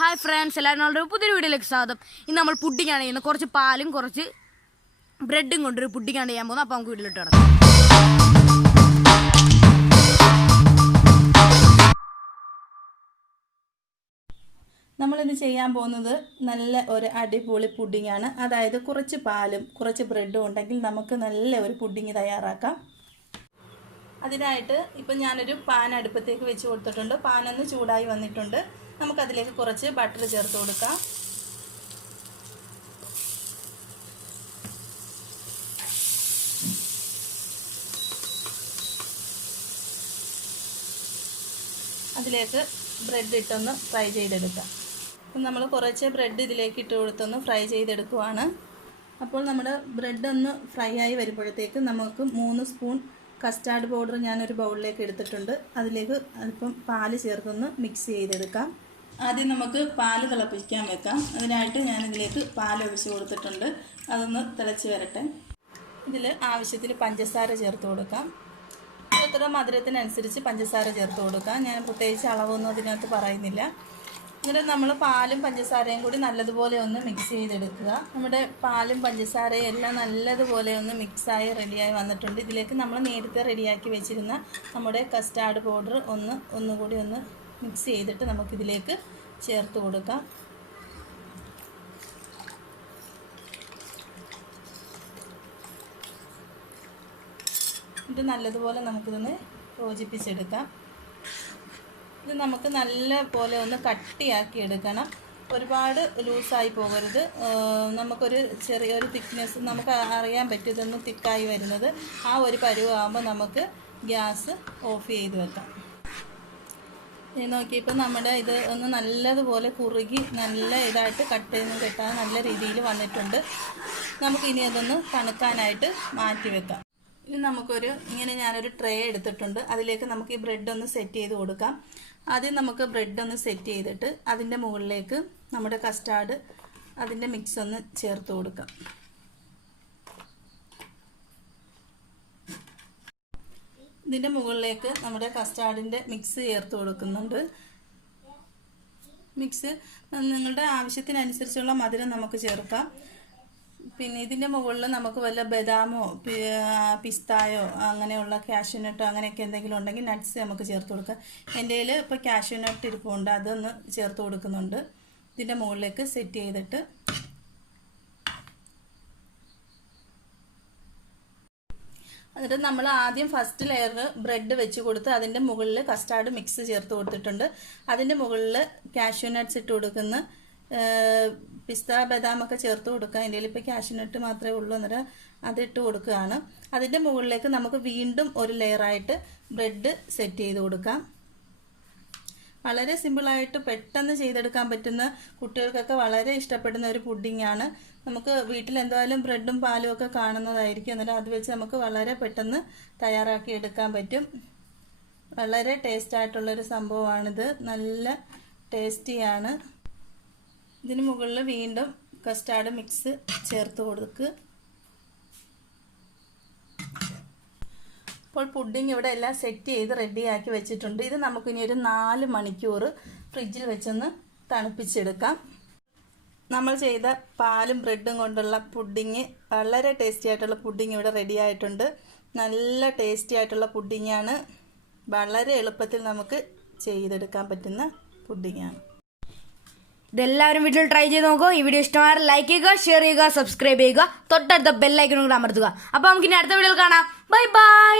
Hi friends, എല്ലാവരും പുതിയൊരു വീഡിയോയിലേക്ക് സ്വാഗതം. ഇന്ന് നമ്മൾ പുഡിംഗ് ആണ് ചെയ്യുന്നത്. കുറച്ച് പാലും കുറച്ച് ബ്രെഡും കൊണ്ടൊരു പുഡിംഗ് ആണ് ചെയ്യാൻ പോകുന്നത്. അപ്പോൾ നമുക്ക് വീട്ടിലിട്ട് കിടക്കാം. നമ്മളിത് ചെയ്യാൻ പോകുന്നത് നല്ല ഒരു അടിപൊളി പുഡിംഗ് ആണ്. അതായത് കുറച്ച് പാലും കുറച്ച് ബ്രെഡും ഉണ്ടെങ്കിൽ നമുക്ക് നല്ല ഒരു പുഡിംഗ് തയ്യാറാക്കാം. അതിനായിട്ട് ഇപ്പം ഞാനൊരു പാൻ അടുപ്പത്തേക്ക് വെച്ച് കൊടുത്തിട്ടുണ്ട്. പാനൊന്ന് ചൂടായി വന്നിട്ടുണ്ട്. നമുക്കതിലേക്ക് കുറച്ച് ബട്ടർ ചേർത്ത് കൊടുക്കാം. അതിലേക്ക് ബ്രെഡ് ഇട്ടൊന്ന് ഫ്രൈ ചെയ്തെടുക്കാം. അപ്പം നമ്മൾ കുറച്ച് ബ്രെഡ് ഇതിലേക്ക് ഇട്ട് കൊടുത്തൊന്ന് ഫ്രൈ ചെയ്തെടുക്കുവാണ്. അപ്പോൾ നമ്മുടെ ബ്രെഡ് ഒന്ന് ഫ്രൈ ആയി വരുമ്പോഴത്തേക്ക് നമുക്ക് 3 സ്പൂൺ കസ്റ്റാർഡ് പൗഡർ ഞാനൊരു ബൗളിലേക്ക് എടുത്തിട്ടുണ്ട്. അതിലേക്ക് അല്പം പാല് ചേർത്തൊന്ന് മിക്സ് ചെയ്തെടുക്കാം. ആദ്യം നമുക്ക് പാല് തിളപ്പിക്കാൻ വെക്കാം. അതിനായിട്ട് ഞാനിതിലേക്ക് പാൽ ഒഴിച്ച് കൊടുത്തിട്ടുണ്ട്. അതൊന്ന് തിളച്ച് വരട്ടെ. ഇതിൽ ആവശ്യത്തിന് പഞ്ചസാര ചേർത്ത് കൊടുക്കാം. എത്ര മധുരത്തിനനുസരിച്ച് പഞ്ചസാര ചേർത്ത് കൊടുക്കാം. ഞാൻ പ്രത്യേകിച്ച് അളവൊന്നും അതിനകത്ത് പറയുന്നില്ല. എന്നിട്ട് നമ്മൾ പാലും പഞ്ചസാരയും കൂടി നല്ലതുപോലെ ഒന്ന് മിക്സ് ചെയ്തെടുക്കുക. നമ്മുടെ പാലും പഞ്ചസാരയും എല്ലാം നല്ലതുപോലെ ഒന്ന് മിക്സായി റെഡിയായി വന്നിട്ടുണ്ട്. ഇതിലേക്ക് നമ്മൾ നേരത്തെ റെഡിയാക്കി വെച്ചിരുന്ന നമ്മുടെ കസ്റ്റാർഡ് പൗഡർ ഒന്നുകൂടി ഒന്ന് മിക്സ് ചെയ്തിട്ട് നമുക്കിതിലേക്ക് ചേർത്ത് കൊടുക്കാം. ഇത് നല്ലതുപോലെ നമുക്കിതൊന്ന് യോജിപ്പിച്ചെടുക്കാം. ഇത് നമുക്ക് നല്ല പോലെ ഒന്ന് കട്ടിയാക്കി എടുക്കണം. ഒരുപാട് ലൂസായി പോകരുത്. നമുക്കൊരു ചെറിയൊരു തിക്നെസ് നമുക്ക് അറിയാൻ പറ്റും. ഇതൊന്ന് തിക്കായി വരുന്നത് ആ ഒരു പരുവാകുമ്പോൾ നമുക്ക് ഗ്യാസ് ഓഫ് ചെയ്ത് വെക്കാം. നോക്കിയപ്പോൾ നമ്മുടെ ഇത് ഒന്ന് നല്ലതുപോലെ കുറുകി നല്ല ഇതായിട്ട് കട്ടയൊന്നും കെട്ടാൻ നല്ല രീതിയിൽ വന്നിട്ടുണ്ട്. നമുക്കിനി അതൊന്ന് തണുക്കാനായിട്ട് മാറ്റി വെക്കാം. ഇനി ഇങ്ങനെ ഞാനൊരു ട്രേ എടുത്തിട്ടുണ്ട്. അതിലേക്ക് നമുക്ക് ഈ ബ്രെഡ് ഒന്ന് സെറ്റ് ചെയ്ത് കൊടുക്കാം. ആദ്യം നമുക്ക് ബ്രെഡ് ഒന്ന് സെറ്റ് ചെയ്തിട്ട് അതിൻ്റെ മുകളിലേക്ക് നമ്മുടെ കസ്റ്റാർഡ് അതിൻ്റെ മിക്സ് ഒന്ന് ചേർത്ത് കൊടുക്കാം. ഇതിൻ്റെ മുകളിലേക്ക് നമ്മുടെ കസ്റ്റാർഡിൻ്റെ മിക്സ് ചേർത്ത് കൊടുക്കുന്നുണ്ട്. മിക്സ് നിങ്ങളുടെ ആവശ്യത്തിനനുസരിച്ചുള്ള മധുരം നമുക്ക് ചേർക്കാം. പിന്നെ ഇതിൻ്റെ മുകളിൽ നമുക്ക് വല്ല ബദാമോ പിസ്തായോ അങ്ങനെയുള്ള കാഷ്യൂനട്ടോ അങ്ങനെയൊക്കെ എന്തെങ്കിലും ഉണ്ടെങ്കിൽ നട്ട്സ് നമുക്ക് ചേർത്ത് കൊടുക്കാം. എൻ്റെ കയ്യിൽ ഇപ്പോൾ കാഷ്യൂനട്ട് ഇരിപ്പുണ്ട്, അതൊന്ന് ചേർത്ത് കൊടുക്കുന്നുണ്ട്. ഇതിൻ്റെ മുകളിലേക്ക് സെറ്റ് ചെയ്തിട്ട് എന്നിട്ട് നമ്മൾ ആദ്യം ഫസ്റ്റ് ലെയർ ബ്രെഡ് വെച്ച് കൊടുത്ത് അതിൻ്റെ മുകളിൽ കസ്റ്റാർഡ് മിക്സ് ചേർത്ത് കൊടുത്തിട്ടുണ്ട്. അതിൻ്റെ മുകളിൽ കാഷ്യൂനട്ട്സ് ഇട്ട് കൊടുക്കുന്ന പിസ്ത ബദാമൊക്കെ ചേർത്ത് കൊടുക്കുക. എൻ്റെ കയ്യിൽ ഇപ്പോൾ കാഷ്യൂനട്ട് മാത്രമേ ഉള്ളൂ. അന്നേരം അതിട്ട് കൊടുക്കുകയാണ്. അതിൻ്റെ മുകളിലേക്ക് നമുക്ക് വീണ്ടും ഒരു ലെയറായിട്ട് ബ്രെഡ് സെറ്റ് ചെയ്ത് കൊടുക്കാം. വളരെ സിമ്പിളായിട്ട് പെട്ടെന്ന് ചെയ്തെടുക്കാൻ പറ്റുന്ന, കുട്ടികൾക്കൊക്കെ വളരെ ഇഷ്ടപ്പെടുന്ന ഒരു പുഡിങ്ങാണ്. നമുക്ക് വീട്ടിൽ എന്തായാലും ബ്രെഡും പാലും ഒക്കെ കാണുന്നതായിരിക്കും. അന്നേരം അത് വെച്ച് നമുക്ക് വളരെ പെട്ടെന്ന് തയ്യാറാക്കി എടുക്കാൻ പറ്റും. വളരെ ടേസ്റ്റായിട്ടുള്ളൊരു സംഭവമാണിത്. നല്ല ടേസ്റ്റിയാണ്. ഇതിന് മുകളിൽ വീണ്ടും കസ്റ്റാർഡ് മിക്സ് ചേർത്ത് കൊടുക്കുക. ഇപ്പോൾ പുഡിംഗ് ഇവിടെ എല്ലാം സെറ്റ് ചെയ്ത് റെഡിയാക്കി വെച്ചിട്ടുണ്ട്. ഇത് നമുക്കിനി ഒരു 4 മണിക്കൂർ ഫ്രിഡ്ജിൽ വെച്ചൊന്ന് തണുപ്പിച്ചെടുക്കാം. നമ്മൾ ചെയ്ത പാലും ബ്രെഡും കൊണ്ടുള്ള പുഡിങ്, വളരെ ടേസ്റ്റി ആയിട്ടുള്ള പുഡിങ് ഇവിടെ റെഡി ആയിട്ടുണ്ട്. നല്ല ടേസ്റ്റി ആയിട്ടുള്ള പുഡിങ്ങാണ്. വളരെ എളുപ്പത്തിൽ നമുക്ക് ചെയ്തെടുക്കാൻ പറ്റുന്ന പുഡിങ്ങാണ്. ഇതെല്ലാവരും വീട്ടിൽ ട്രൈ ചെയ്ത് നോക്കുക. ഈ വീഡിയോ ഇഷ്ടമായാൽ ലൈക്ക് ചെയ്യുക, ഷെയർ ചെയ്യുക, സബ്സ്ക്രൈബ് ചെയ്യുക, തൊട്ടടുത്ത ബെല്ലൈക്കൺ കൂടെ അമർത്തുക. അപ്പോൾ നമുക്കിനി അടുത്ത വീഡിയോയിൽ കാണാം. Bye bye.